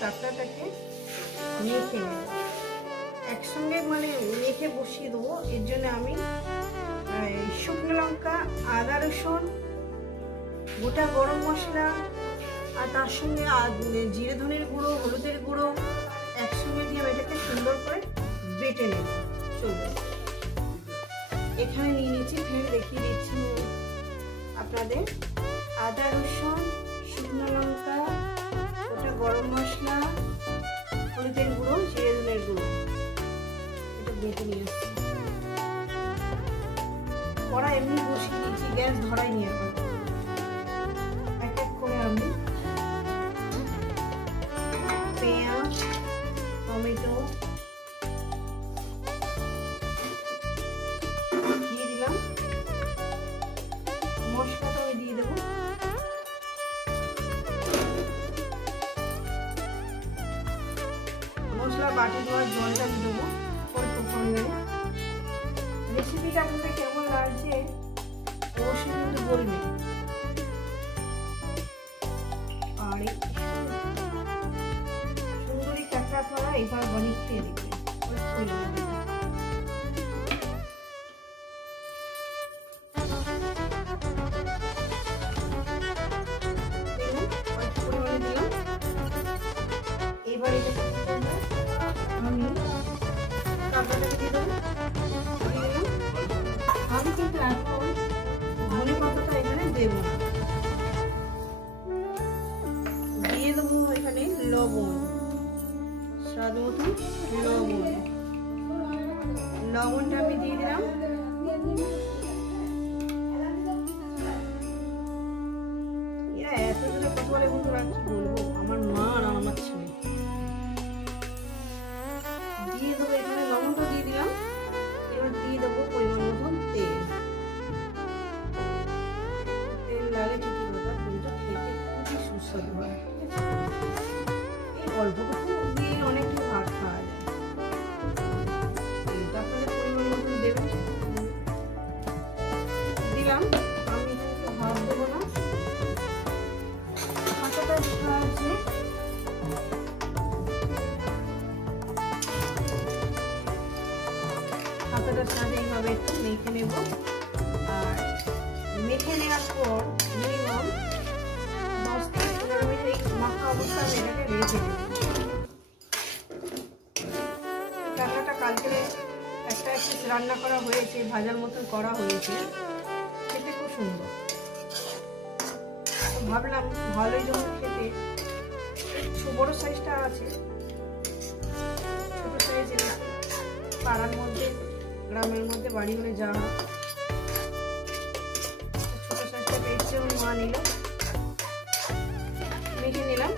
টাটকাটাকে মেখে নেব, একসঙ্গে মানে মেখে বসিয়ে দেবো। এর জন্য আমি শুকনো লঙ্কা, আদা রসুন, গোটা গরম মশলা আর তার সঙ্গে জিরে ধনের গুঁড়ো, হলুদের গুঁড়ো একসঙ্গে দিয়ে এটাকে সুন্দর করে বেটে নেব। চলবে, এখানে নিয়ে নিচ্ছি, ফের দেখিয়ে দিচ্ছি আপনাদের। আদা রসুন, শুকনো লঙ্কা, গোটা গরম মশলা, হলুদের গুঁড়ো, জিরে ধনের গুঁড়ো, এটা বেটে নিয়ে আসছি। কড়া এমনি বসিয়ে দিয়েছি, গ্যাস ধরাই নিয়ে এখন এক এক করে আমি পেঁয়াজ, টমেটো দিয়ে দিলাম, মশলাটা আমি দিয়ে দেবো। মশলা বাটি দেওয়ার জলটা আমি দেবো অল্প পরিমাণে। রেসিপিটা আপনাদের কেমন লাগছে অবশ্যই কিন্তু বলবেন। আর সুন্দরী চাকরা আপনারা এবার বানিয়ে খেয়ে দেখবেন। এবার এটা আমি কাঁকড়াটাকে দিয়ে দেবো। আমি কিন্তু এখন ধনে পাতাটা এখানে দেব না, দিয়ে দেবো এখানে লবণ, স্বাদ মতো লবণ। লবণটা আমি দিয়ে দিলাম। এরা এত জোরে কথা বলে বন্ধুরা, কি বলবো, আমার মা আর আমার ছেলে। দিয়ে দেবো এখানে লবণটা দিয়ে দিলাম। এবার দিয়ে দেবো পরিমাণ মতন তেল। তেল লাগে ঠিকই কথা, কিন্তু খেতে খুবই সুস্বাদু হয়। এই অল্পটুকু দিয়ে অনেকটা ভাত খাওয়া যায়। তেলটা আপনাদের পরিমাণ মতন দেবেন। দিলাম, আমি একটু ভাত দেবো না, হাতাটার সাহায্যে এইভাবে একটু মেখে নেব। আর মেখে নেওয়ার পর মিনিমাম 10 থেকে 15 মিনিট এই মাখা অবস্থায় আমি এটাকে রেখে দেব। রান্নাটা কালকে একটা পিস রান্না করা হয়েছে, ভাজার মতন করা হয়েছে, খেতে খুব সুন্দর। ভাবলাম ভালোই যখন খেতে, বড় সাইজটা আছে, ছোট সাইজের পাড়ার মধ্যে গ্রামের মধ্যে বাড়ি হলে যা হয়, ছোট সাইজটা পেয়েছে মা নিল, মেখে নিলাম।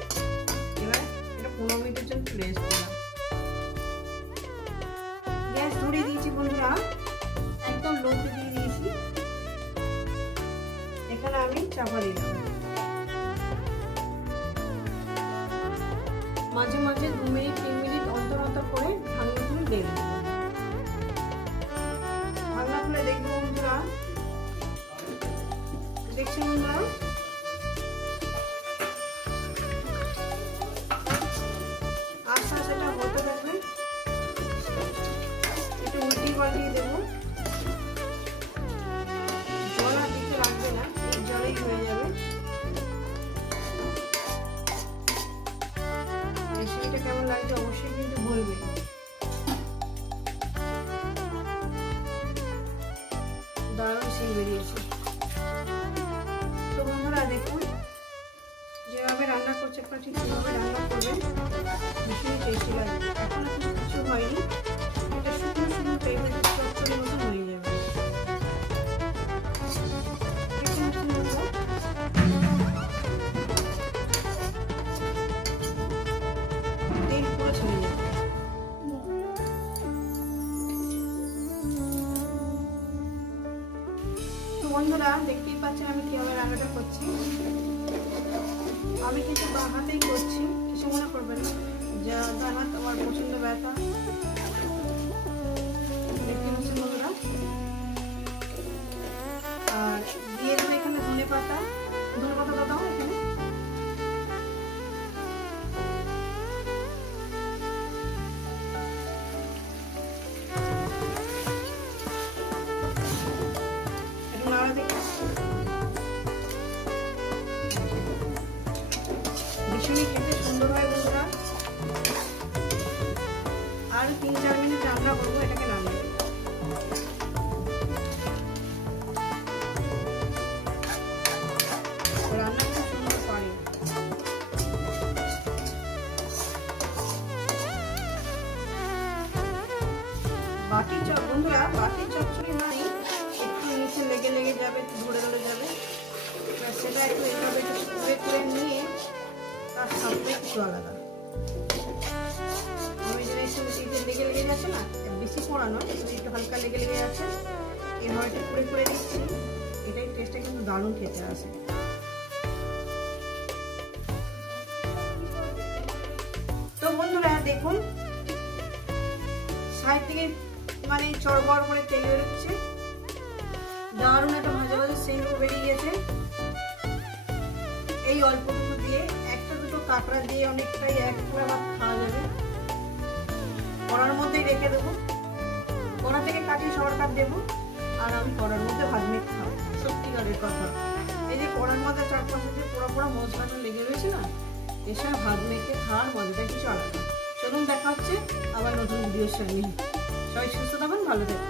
এবার এটা 15 মিনিটের জন্য রেস্ট দিলাম। গ্যাস ধরিয়ে দিয়েছি বন্ধুরা, একদম লোতে দিয়ে দিয়েছি। এখানে আমি চাপা দিলাম। মাঝে মাঝে 2 মিনিট 3 মিনিট অন্তর অন্তর করে ঢাকনা খুলে দেবো। ঢাকনা খুলে দেখবো বন্ধুরা, দেখছেন বন্ধুরা, আস্তে আস্তে এটা হতে থাকবে। একটু উল্টি পাল্টিয়ে দেবো। জল আর দিতে লাগবে না, এই জলেই হয়ে যাবে। রেসিপিটা কেমন লাগছে অবশ্যই কিন্তু বলবেন। দারুণ সিল বেরিয়েছে। তো বন্ধুরা দেখুন, যেভাবে রান্না করছে আপনারা ঠিক সেভাবে রান্না করবেন, ভীষণই টেস্টি লাগবে। এখন কিছু হয়নি, এটা শুকনো শুকনো টাইপের চচ্চড়ির মতো হয়ে যাবে। তেল পুরো ছেড়ে যাবে। তো বন্ধুরা দেখতেই পাচ্ছেন আমি কিভাবে রান্নাটা করছি। আমি কিন্তু বাঁ হাতেই করছি, কিছু মনে করবেন না, যা হাত আমার প্রচন্ড ব্যথা। দেখতে পাচ্ছেন বন্ধুরা, আর দিয়ে দেবো এখানে ধনে পাতা। ধনে পাতাটা দাও এখানে। ঠান্ডা করবো, এটাকে নামিয়ে রান্না খুব সুন্দর পারি। বাটি চপ বন্ধুরা, বাটি চচ্চড়ি মানে একটু নিচে লেগে লেগে যাবে, ধরে ধরে যাবে, সেটা একটু এইভাবে একটু করে করে নিয়ে তার স্বাদটা একটু আলাদা। আমি যেটা একটু লেগে লেগে যাচ্ছে না, বেশি পোড়া নয়, একটু হালকা লেগে লেগে যাচ্ছে, এভাবে একটু করে করে দিচ্ছি, এটাই টেস্টটা কিন্তু দারুণ খেতে আসে। তো বন্ধুরা দেখুন, সাইড থেকে মানে চড়বড় করে তেল বেরোচ্ছে, দারুণ একটা ভাজা ভাজা সেন্ট বেরিয়ে গেছে। এই অল্পটুকু দিয়ে একটা দুটো কাঁকড়া দিয়ে অনেকটাই এক পুরো ভাত খাওয়া যাবে। কড়ার মধ্যেই রেখে দেবো, কড়া থেকে কাটিয়ে শর্টকাট দেবো, আর আমি কড়ার মধ্যে ভাত মেখে খাবো। সত্যিকারের কথা, এই যে কড়ার মধ্যে চারপাশে যে পোড়া পোড়া মশলাটা লেগে রয়েছে না, এসব ভাত মেখে খাওয়ার মজাটা কিছু আলাদা। চলুন দেখা হচ্ছে আবার নতুন ভিডিওর সঙ্গে। সবাই সুস্থ থাকুন, ভালো থাকুন।